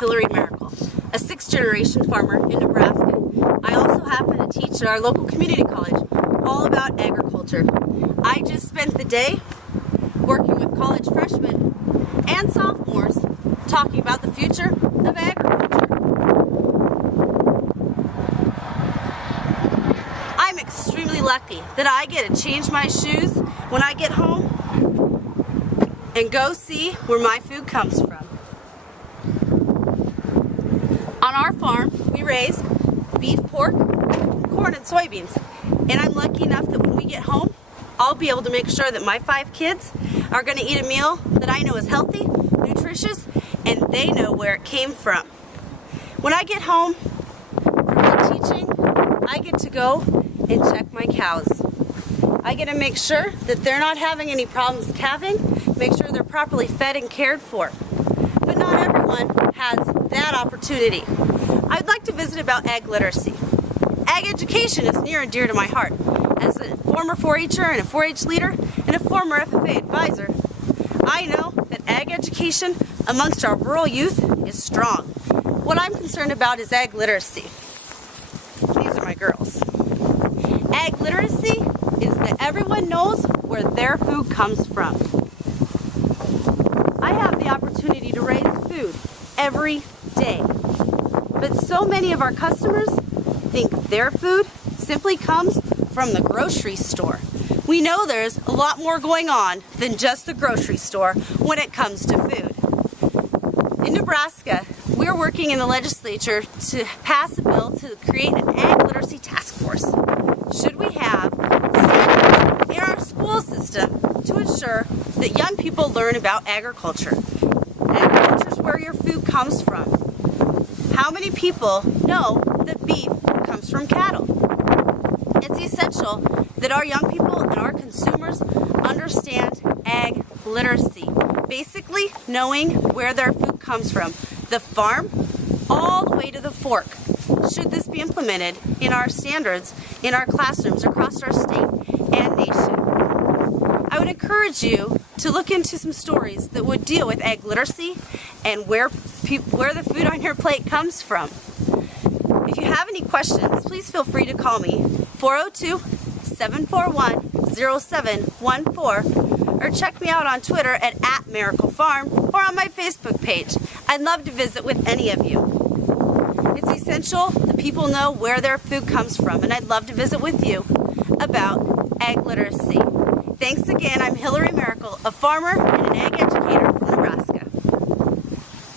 Hillary Miracle, a sixth-generation farmer in Nebraska. I also happen to teach at our local community college all about agriculture. I just spent the day working with college freshmen and sophomores talking about the future of agriculture. I'm extremely lucky that I get to change my shoes when I get home and go see where my food comes from. On our farm, we raise beef, pork, corn, and soybeans. And I'm lucky enough that when we get home, I'll be able to make sure that my 5 kids are going to eat a meal that I know is healthy, nutritious, and they know where it came from. When I get home from the teaching, I get to go and check my cows. I get to make sure that they're not having any problems calving, make sure they're properly fed and cared for. But not everyone has that opportunity. I'd like to visit about ag literacy. Ag education is near and dear to my heart. As a former 4-H'er and a 4-H leader and a former FFA advisor, I know that ag education amongst our rural youth is strong. What I'm concerned about is ag literacy. These are my girls. Ag literacy is that everyone knows where their food comes from. I have the opportunity to raise food every day, but so many of our customers think their food simply comes from the grocery store. We know there's a lot more going on than just the grocery store when it comes to food. In Nebraska, we're working in the legislature to pass a bill to create an ag literacy task force. Should we have standards in our school system to ensure that young people learn about agriculture? Agriculture is where your food comes from. How many people know that beef comes from cattle? It's essential that our young people and our consumers understand ag literacy. Basically, knowing where their food comes from, the farm all the way to the fork. Should this be implemented in our standards, in our classrooms across our state and nation? I would encourage you to look into some stories that would deal with ag literacy and where the food on your plate comes from. If you have any questions, please feel free to call me 402-741-0714 or check me out on Twitter at @MiracleFarm or on my Facebook page. I'd love to visit with any of you. It's essential that people know where their food comes from, and I'd love to visit with you about ag literacy. Thanks again. I'm Hillary Miracle, a farmer and an ag educator